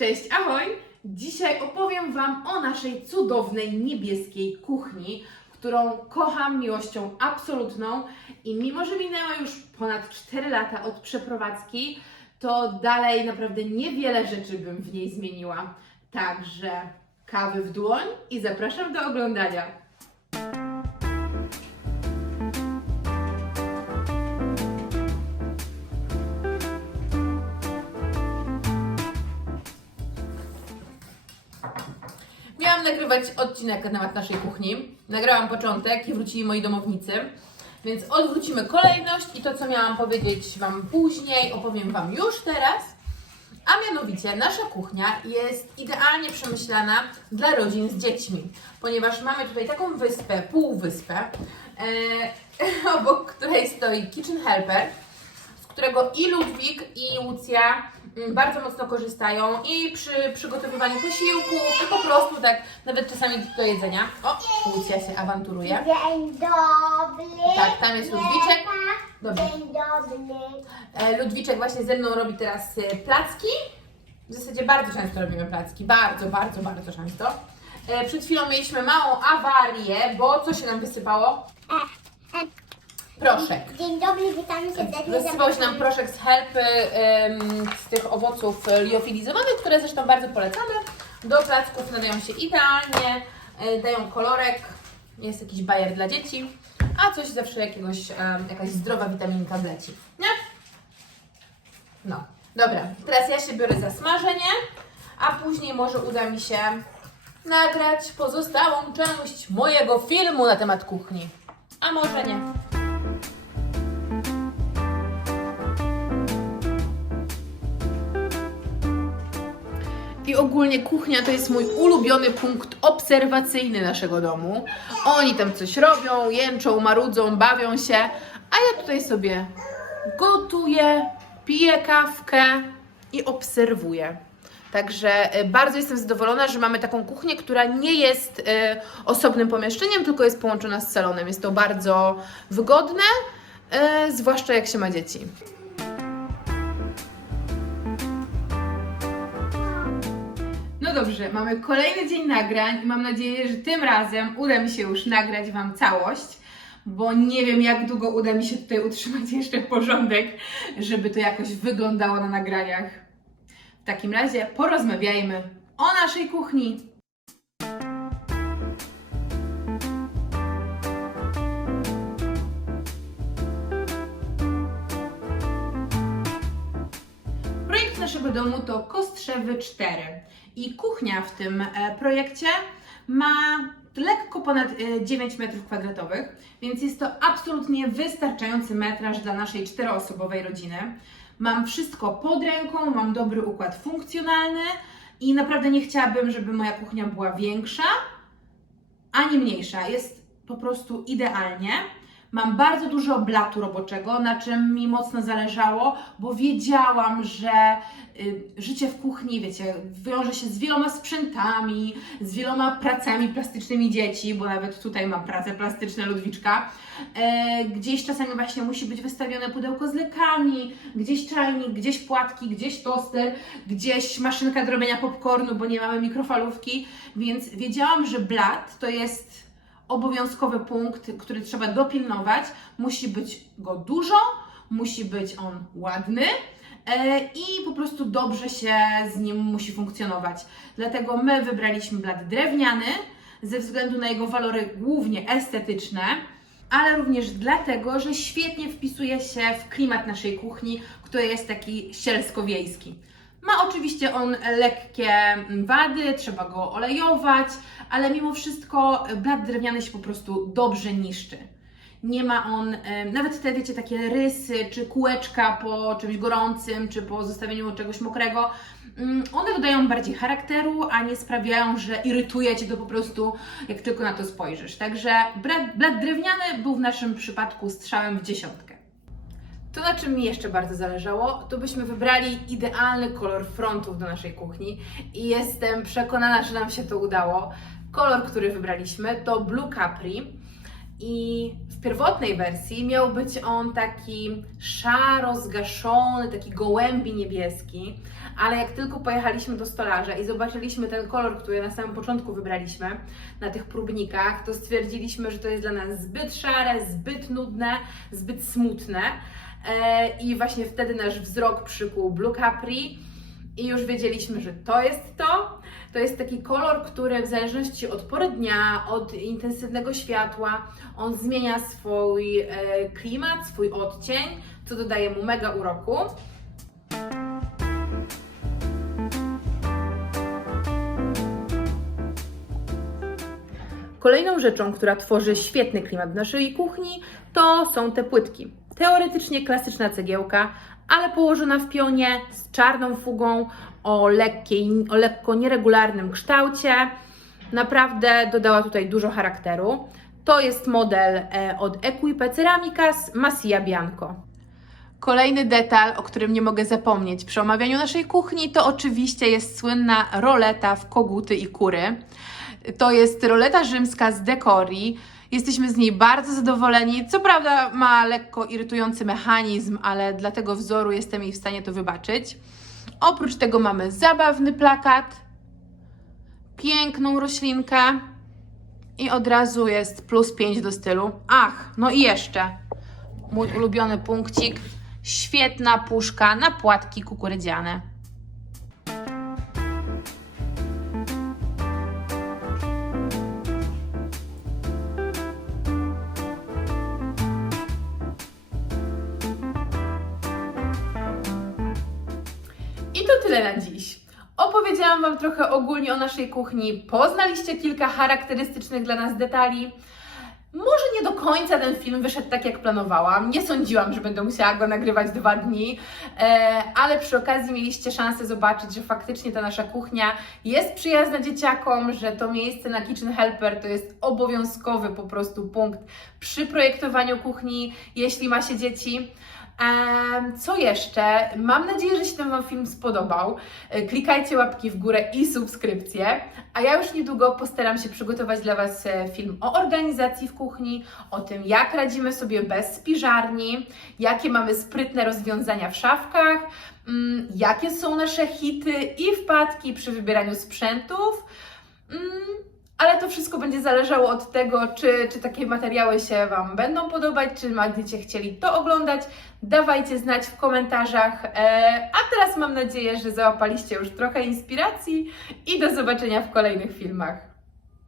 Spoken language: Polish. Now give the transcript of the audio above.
Cześć, ahoj! Dzisiaj opowiem Wam o naszej cudownej niebieskiej kuchni, którą kocham miłością absolutną i mimo, że minęło już ponad 4 lata od przeprowadzki, to dalej naprawdę niewiele rzeczy bym w niej zmieniła. Także kawy w dłoń i zapraszam do oglądania. Miałam nagrywać odcinek na temat naszej kuchni. Nagrałam początek i wrócili moi domownicy. Więc odwrócimy kolejność i to, co miałam powiedzieć Wam później, opowiem Wam już teraz. A mianowicie nasza kuchnia jest idealnie przemyślana dla rodzin z dziećmi, ponieważ mamy tutaj taką wyspę, półwyspę, e, obok której stoi kitchen helper, z którego i Ludwik, i Lucja bardzo mocno korzystają i przy przygotowywaniu posiłków, i po prostu tak, nawet czasami do jedzenia. O, Lucja się awanturuje. Dzień dobry. Tak, tam jest Ludwiczek. Dobrze. Dzień dobry. E, Ludwiczek właśnie ze mną robi teraz e, placki. W zasadzie bardzo często robimy placki. Bardzo, bardzo, bardzo często. E, Przed chwilą mieliśmy małą awarię, bo co się nam wysypało? Proszek. Dzień dobry, witamy serdecznie. Wysypał się nam proszek z helpy z tych owoców e, liofilizowanych, które zresztą bardzo polecamy. Do placków nadają się idealnie, e, dają kolorek, jest jakiś bajer dla dzieci, a coś zawsze jakiegoś, em, jakaś zdrowa witaminka wleci. Nie? No, dobra. Teraz ja się biorę za smażenie, a później może uda mi się nagrać pozostałą część mojego filmu na temat kuchni. A może nie. I ogólnie kuchnia to jest mój ulubiony punkt obserwacyjny naszego domu. Oni tam coś robią, jęczą, marudzą, bawią się, a ja tutaj sobie gotuję, piję kawkę i obserwuję. Także e, bardzo jestem zadowolona, że mamy taką kuchnię, która nie jest e, osobnym pomieszczeniem, tylko jest połączona z salonem. Jest to bardzo wygodne, e, zwłaszcza jak się ma dzieci. No dobrze, mamy kolejny dzień nagrań i mam nadzieję, że tym razem uda mi się już nagrać Wam całość, bo nie wiem jak długo uda mi się tutaj utrzymać jeszcze porządek, żeby to jakoś wyglądało na nagraniach. W takim razie porozmawiajmy o naszej kuchni. Naszego domu to Kostrzewy 4 i kuchnia w tym e, projekcie ma lekko ponad e, 9 metrów kwadratowych, więc jest to absolutnie wystarczający metraż dla naszej czteroosobowej rodziny. Mam wszystko pod ręką, mam dobry układ funkcjonalny i naprawdę nie chciałabym, żeby moja kuchnia była większa, ani mniejsza. Jest po prostu idealnie. Mam bardzo dużo blatu roboczego, na czym mi mocno zależało, bo wiedziałam, że y, życie w kuchni, wiecie, wiąże się z wieloma sprzętami, z wieloma pracami plastycznymi dzieci, bo nawet tutaj mam prace plastyczne Ludwiczka. E, gdzieś czasami właśnie musi być wystawione pudełko z lekami, gdzieś czajnik, gdzieś płatki, gdzieś toster, gdzieś maszynka do robienia popcornu, bo nie mamy mikrofalówki, więc wiedziałam, że blat to jest obowiązkowy punkt, który trzeba dopilnować. Musi być go dużo, musi być on ładny e, i po prostu dobrze się z nim musi funkcjonować. Dlatego my wybraliśmy blat drewniany ze względu na jego walory głównie estetyczne, ale również dlatego, że świetnie wpisuje się w klimat naszej kuchni, który jest taki sielsko-wiejski. Ma oczywiście on lekkie wady, trzeba go olejować, ale mimo wszystko blat drewniany się po prostu dobrze niszczy. Nie ma on, nawet te wiecie, takie rysy czy kółeczka po czymś gorącym, czy po zostawieniu czegoś mokrego, mm, one dodają bardziej charakteru, a nie sprawiają, że irytuje Cię to po prostu, jak tylko na to spojrzysz. Także blat, blat drewniany był w naszym przypadku strzałem w dziesiątkę. To, na czym mi jeszcze bardzo zależało, to byśmy wybrali idealny kolor frontów do naszej kuchni i jestem przekonana, że nam się to udało. Kolor, który wybraliśmy, to Blue Capri I w pierwotnej wersji miał być on taki szaro zgaszony, taki gołębi niebieski, ale jak tylko pojechaliśmy do stolarza i zobaczyliśmy ten kolor, który na samym początku wybraliśmy na tych próbnikach, to stwierdziliśmy, że to jest dla nas zbyt szare, zbyt nudne, zbyt smutne. E, I właśnie wtedy nasz wzrok przykuł Blue Capri i już wiedzieliśmy, że to jest to. To jest taki kolor, który w zależności od pory dnia, od intensywnego światła, on zmienia swój e, klimat, swój odcień, co dodaje mu mega uroku. Kolejną rzeczą, która tworzy świetny klimat w naszej kuchni, to są te płytki. Teoretycznie klasyczna cegiełka, ale położona w pionie z czarną fugą o, lekkiej, o lekko nieregularnym kształcie. Naprawdę dodała tutaj dużo charakteru. To jest model e, od Equipe Ceramicas Massia Bianco. Kolejny detal, o którym nie mogę zapomnieć przy omawianiu naszej kuchni, to oczywiście jest słynna roleta w koguty i kury. To jest roleta rzymska z dekorii. Jesteśmy z niej bardzo zadowoleni. Co prawda ma lekko irytujący mechanizm, ale dla tego wzoru jestem jej w stanie to wybaczyć. Oprócz tego mamy zabawny plakat, piękną roślinkę i od razu jest plus 5 do stylu. Ach, no i jeszcze mój ulubiony punkcik. Świetna puszka na płatki kukurydziane. Tyle na dziś. Opowiedziałam Wam trochę ogólnie o naszej kuchni. Poznaliście kilka charakterystycznych dla nas detali. Może nie do końca ten film wyszedł tak, jak planowałam. Nie sądziłam, że będę musiała go nagrywać dwa dni, e, ale przy okazji mieliście szansę zobaczyć, że faktycznie ta nasza kuchnia jest przyjazna dzieciakom, że to miejsce na Kitchen Helper to jest obowiązkowy po prostu punkt przy projektowaniu kuchni, jeśli ma się dzieci. Co jeszcze? Mam nadzieję, że się ten Wam film spodobał. E, Klikajcie łapki w górę i subskrypcje. A ja już niedługo postaram się przygotować dla Was e, film o organizacji w kuchni, o tym, jak radzimy sobie bez spiżarni, jakie mamy sprytne rozwiązania w szafkach, mm, jakie są nasze hity i wpadki przy wybieraniu sprzętów. Ale to wszystko będzie zależało od tego, czy, czy takie materiały się Wam będą podobać, czy będziecie chcieli to oglądać. Dawajcie znać w komentarzach. E, a teraz mam nadzieję, że załapaliście już trochę inspiracji i do zobaczenia w kolejnych filmach.